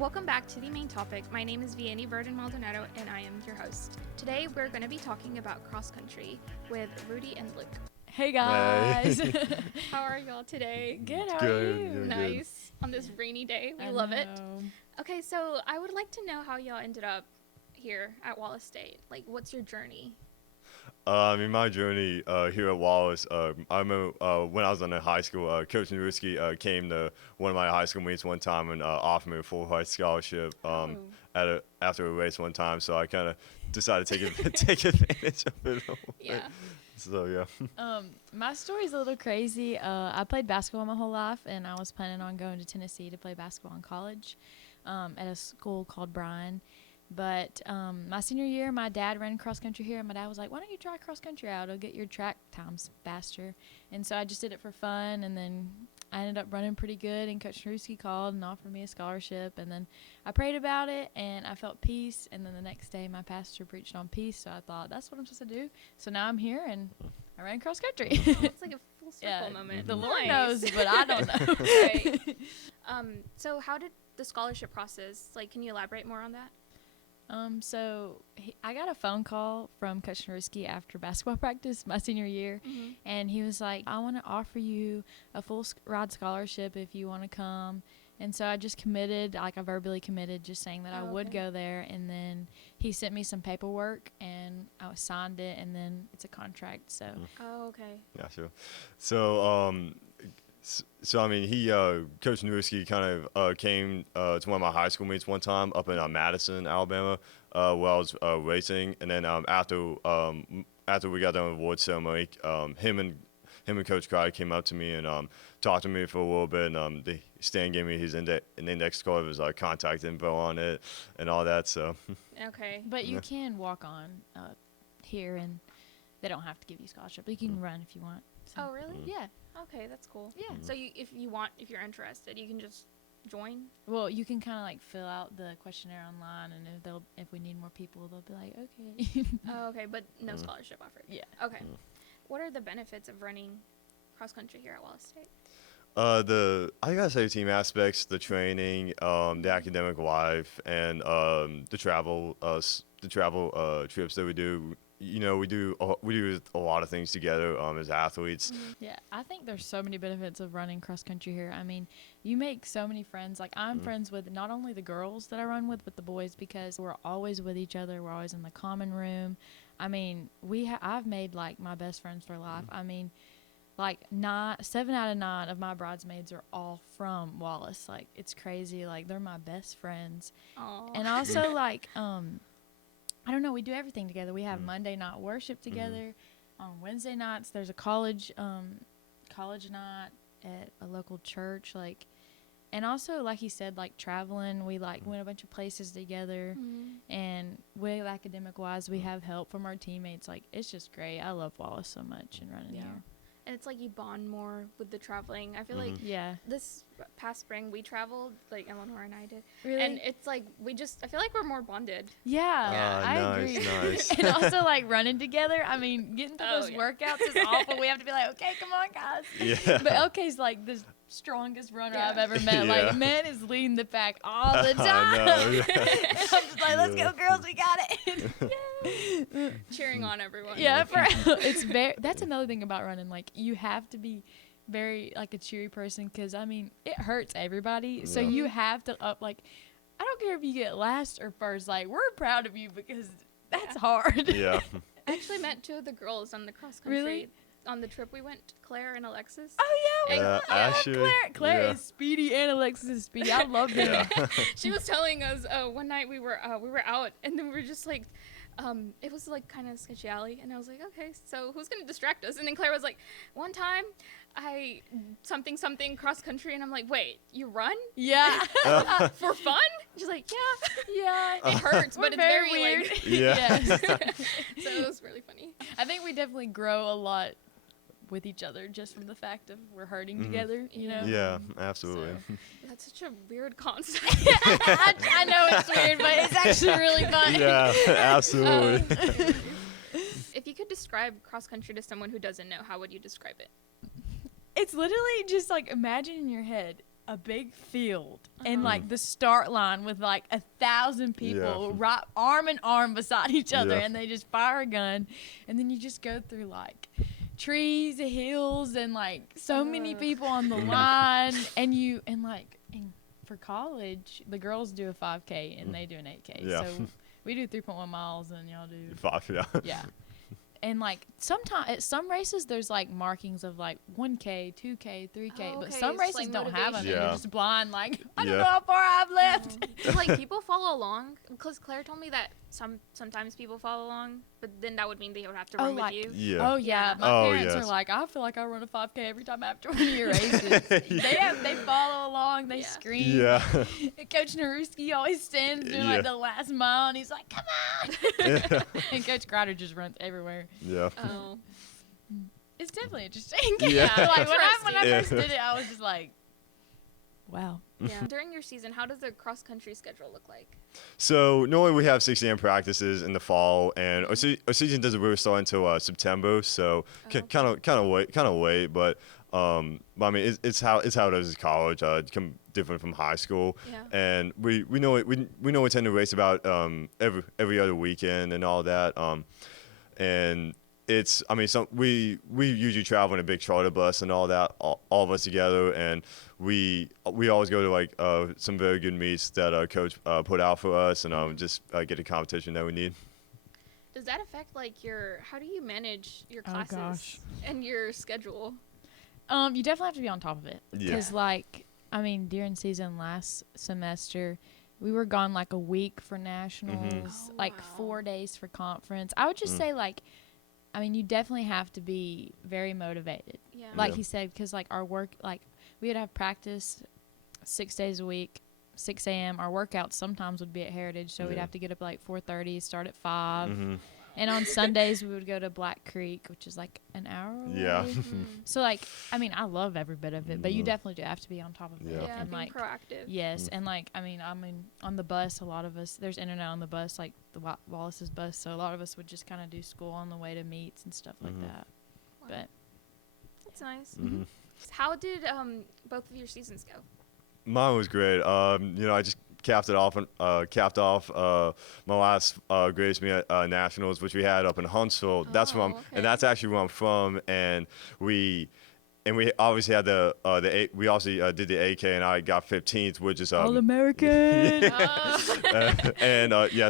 Welcome back to the main topic. My name is Vianney Verdon Maldonado, and I am your host. Today, we're going to be talking about cross country with Rudy and Luke. Hey guys. Hey. How are y'all today? Good, how are Good, you? good. Nice. On this rainy day. We love it. Okay, so I would like to know how y'all ended up here at Wallace State. Like, what's your journey? My journey here at Wallace, I remember when I was in high school, Coach Nowinski came to one of my high school meets one time and offered me a full-ride scholarship after a race one time. So I kind of decided to take advantage of it. Yeah. So, yeah. My story's a little crazy. I played basketball my whole life, and I was planning on going to Tennessee to play basketball in college at a school called Bryan. But my senior year, my dad ran cross country here, and my dad was like, why don't you try cross country out? It'll get your track times faster. And so I just did it for fun, and then I ended up running pretty good, and Coach Nowinski called and offered me a scholarship. And then I prayed about it, and I felt peace. And then the next day, my pastor preached on peace, so I thought, that's what I'm supposed to do. So now I'm here, and I ran cross country. It's like a full circle moment. The Lord Nice. knows, but I don't know. Right. So how did the scholarship process, like, can you elaborate more on that? I got a phone call from Coach Nowinski after basketball practice my senior year, and he was like, I want to offer you a full ride scholarship if you want to come. And so I just committed, like I verbally committed, just saying that I would go there. And then he sent me some paperwork, and I signed it, and then it's a contract. So. Oh, okay. Yeah, sure. So, I mean, Coach Nowinski kind of came to one of my high school meets one time up in Madison, Alabama, where I was racing. And then after we got done with the award ceremony, him and Coach Crowder came up to me and talked to me for a little bit. And Stan gave me his an index card with his contact info on it and all that. So. Okay. But you can walk on here, and they don't have to give you scholarship. You can run if you want. So. Oh, really? Yeah. Okay, that's cool. Yeah. So if you're interested, you can just join. Well, you can kind of like fill out the questionnaire online, and if we need more people, they'll be like, okay. Oh, okay, but no scholarship offered. Yeah. Okay. What are the benefits of running cross country here at Wallace State? I gotta say team aspects, the training, the academic life, and the travel trips that we do. You know, we do a lot of things together as athletes. Yeah, I think there's so many benefits of running cross country here. I mean, you make so many friends. Like, I'm friends with not only the girls that I run with, but the boys, because we're always with each other. We're always in the common room. I mean, I've made like my best friends for life. I mean, like 7 out of 9 of my bridesmaids are all from Wallace. Like, it's crazy. Like, they're my best friends. Aww. And also like I don't know, we do everything together. We have Monday night worship together. On Wednesday nights there's a college night at a local church, like, and also like he said, like traveling, we like went a bunch of places together. And with academic wise, we have help from our teammates. Like, it's just great. I love Wallace so much and running here. And it's like you bond more with the traveling. I feel like this past spring we traveled, like Eleanor and I did. Really? And it's like I feel like we're more bonded. Yeah, I Nice, agree. nice. And also like running together. I mean, getting through those yeah. workouts is awful. We have to be like, okay, come on, guys. Yeah. But LK's like the strongest runner I've ever met. Yeah. Like, man is leading the pack all the I time. know, yeah. And I'm just like, let's go, girls, we got it. Cheering on everyone. Yeah, that's another thing about running. Like, you have to be very like a cheery person, because I mean, it hurts everybody. So you have to I don't care if you get last or first. Like, we're proud of you, because that's hard. Yeah. I actually met 2 of the girls on the cross country. Really? On the trip we went, Claire and Alexis. Oh yeah, Ashley. Claire is speedy, and Alexis is speedy. I love them. Yeah. She was telling us one night we were out, and then we were just like, it was like kind of sketchy alley, and I was like, okay, so who's gonna distract us? And then Claire was like, one time I something cross country, and I'm like, wait, you run? Yeah. For fun? She's like, yeah. Yeah. It hurts, but it's very weird. like, Yeah. so it was really funny. I think we definitely grow a lot with each other just from the fact of we're hurting together, you know? Yeah, absolutely. So. That's such a weird concept. I know it's weird, but it's actually really fun. Yeah, absolutely. If you could describe cross country to someone who doesn't know, how would you describe it? It's literally just like, imagine in your head a big field and like the start line with like 1,000 people right arm in arm beside each other, and they just fire a gun, and then you just go through like trees, hills, and like so many people on the line, and for college the girls do a 5K and they do an 8K. Yeah. So we do 3.1 miles and y'all do 5, yeah. And like sometimes at some races there's like markings of like 1K, 2K, 3K, Oh, but okay, some it's races like don't have them. motivation. And Yeah. you're just blind, like I don't Yeah. know how far I've left. Do like people follow along? Because Claire told me that sometimes people follow along, but then that would mean they would have to run with you. Yeah. Oh yeah, Yeah. my Oh, parents yes. are like, I feel like I run a 5K every time after one of your races. They follow along, they Yeah. scream. Yeah. And Coach Naruski always stands doing Yeah. like the last mile, and he's like, "Come on!" Yeah. And Coach Crowder just runs everywhere. Yeah. Oh. It's definitely interesting. Yeah. Like when I Yeah. first did it, I was just like, wow. Yeah. During your season, how does the cross country schedule look like? So normally we have 6 a.m. practices in the fall, and our season doesn't really start until September. So okay. kind of wait, but I mean it's how it is in college. Different from high school, Yeah. and we know it. We know we tend to race about every other weekend and all that. And it's we usually travel in a big charter bus and all that, all of us together, and we always go to like some very good meets that our coach put out for us, and just get the competition that we need. Does that affect like how do you manage your Oh, classes gosh. and your schedule? You definitely have to be on top of it. Yeah. Because, during season last semester, we were gone like a week for nationals, Oh, like wow. 4 days for conference. I would just say, you definitely have to be very motivated. Yeah. Like Yeah. he said, because, our work, we would have practice 6 days a week, 6 a.m. Our workouts sometimes would be at Heritage, so we'd Yeah. have to get up at 4:30, start at 5. Mm-hmm. And on Sundays, we would go to Black Creek, which is like an hour away. Yeah. So, I love every bit of it, but you definitely do have to be on top of it. Yeah. Yeah, And, being proactive. yes. And, on the bus, a lot of us, there's internet on the bus, like the Wallace's bus. So, a lot of us would just kind of do school on the way to meets and stuff like that. Wow. But, That's nice. Mm-hmm. How did both of your seasons go? Mine was great. I just capped off my last greatest meet at nationals, which we had up in Huntsville. That's where okay. and that's actually where I'm from. And we obviously had we also did the AK, and I got 15th, which is All American.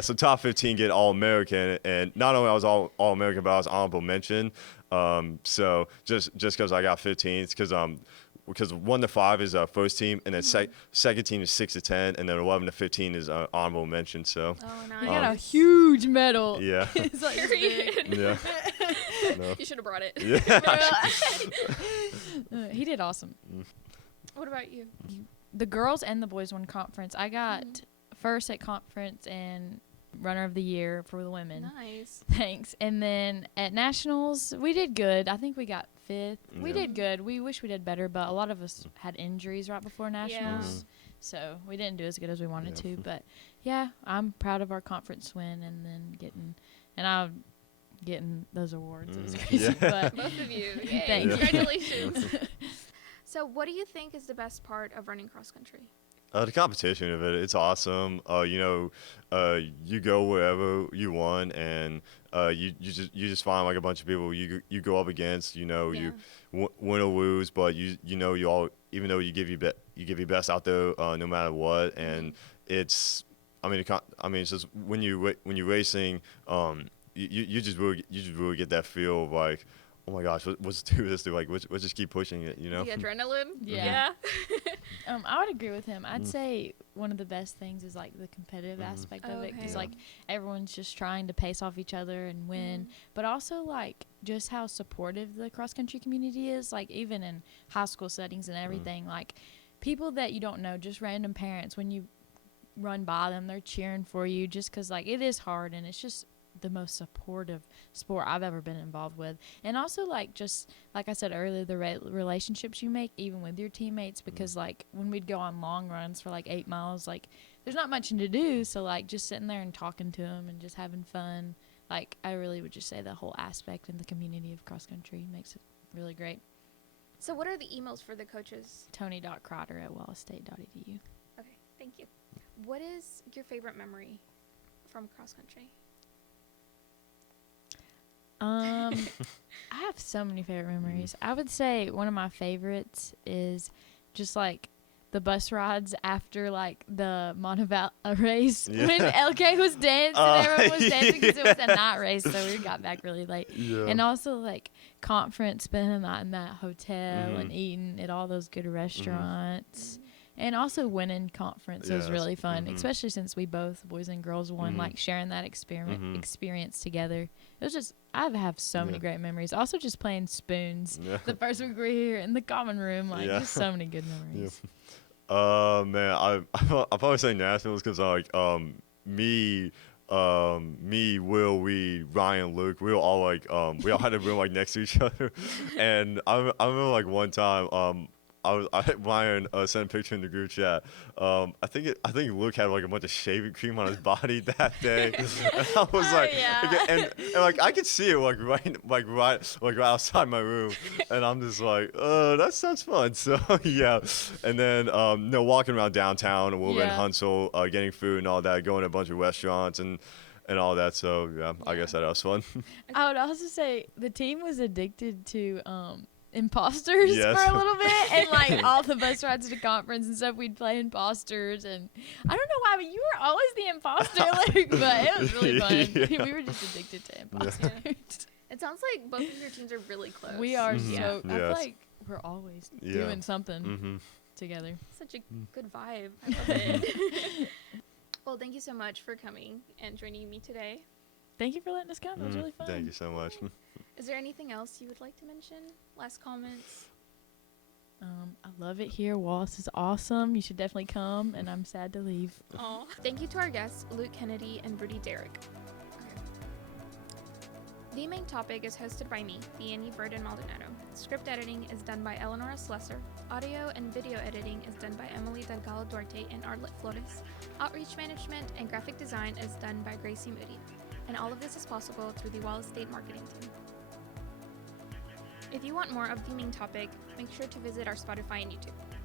so top 15 get All American, and not only I was All American, but I was honorable mention. So just because I got 15th, because 1 to 5 is first team, and then second team is 6 to 10, and then 11 to 15 is honorable mention. So Oh, nice. He got a huge medal. yeah, It's like this big. Period. yeah, no. You should have brought it. yeah. He did awesome. What about you? The girls and the boys won conference. I got first at conference and runner of the year for the women. Nice. Thanks. And then at nationals, we did good. I think we got 5th. We Yeah. did good. We wish we did better, but a lot of us had injuries right before nationals. So we didn't do as good as we wanted to. But yeah, I'm proud of our conference win and then getting those awards. It was crazy. Yeah. But Both of you. Yay. Thank you. Congratulations. So what do you think is the best part of running cross country? The competition of it, it's awesome. You go wherever you want, and you just find like a bunch of people you go up against. You win or lose, but you all, even though you give your best out there no matter what, and it's it's just when you're racing, you just really get that feel of like, oh my gosh, let's do this. Let's just keep pushing it. The adrenaline? Yeah. I would agree with him. I'd say one of the best things is the competitive aspect of it, because Okay. everyone's just trying to pace off each other and win, but also just how supportive the cross country community is, even in high school settings and everything. People that you don't know, just random parents, when you run by them, they're cheering for you just because it is hard, and it's just the most supportive sport I've ever been involved with. And also just like I said earlier, the relationships you make even with your teammates, because when we'd go on long runs for 8 miles, there's not much to do, so just sitting there and talking to them and just having fun, I really would just say the whole aspect in the community of cross country makes it really great. So what are the emails for the coaches? Tony.Crotter@wallacestate.edu. Okay, thank you. What is your favorite memory from cross country? I have so many favorite memories. I would say one of my favorites is just like the bus rides after like the Monteval race Yeah. when LK was dancing. Everyone was dancing because it was a night race, so we got back really late. Yeah. And also like conference, spending the night in that hotel and Mhm. eating at all those good restaurants. And also winning conference was Yes. really fun, Mhm. especially since we both, boys and girls, won, Mhm. like sharing that Mhm. experience together. It was just, I have so many Yeah. great memories. Also just playing spoons. Yeah. The first week we were here in the common room, like Yeah. just so many good memories. Man, I probably say Nationals because me, Will, Ryan, Luke, we were all like we all had a room like next to each other, and I remember like one time Ryan sent a picture in the group chat. I think Luke had like a bunch of shaving cream on his body that day. And I was Oh, like, yeah. and like I could see it like right outside my room, and I'm just like, that sounds fun. So yeah, and then walking around downtown a little bit in Yeah. Huntsville, getting food and all that, going to a bunch of restaurants and all that. So yeah, I guess that was fun. I would also say the team was addicted to imposters Yes. for a little bit, and like all the bus rides to conference and stuff, we'd play imposters, and I don't know why, but you were always the imposter, Luke, but it was really fun. Yeah. We were just addicted to imposters. It sounds like both of your teams are really close. We are Mhm. so, I feel Yes. like we're always Yeah. doing something Mm-hmm. together. Such a good vibe. I love it. Well, thank you so much for coming and joining me today. Thank you for letting us come. It was really fun. Thank you so much. Is there anything else you would like to mention? Last comments? I love it here. Wallace is awesome. You should definitely come, and I'm sad to leave. Aw. Thank you to our guests, Luke Kennedy and Rudi Derrick. The Main Topic is hosted by me, Vianney Verdon Maldonado. Script editing is done by Eleonora Slesser. Audio and video editing is done by Emily Delgado Duarte and Arlet Flores. Outreach management and graphic design is done by Gracie Moody. And all of this is possible through the Wallace State marketing team. If you want more of The Main Topic, make sure to visit our Spotify and YouTube.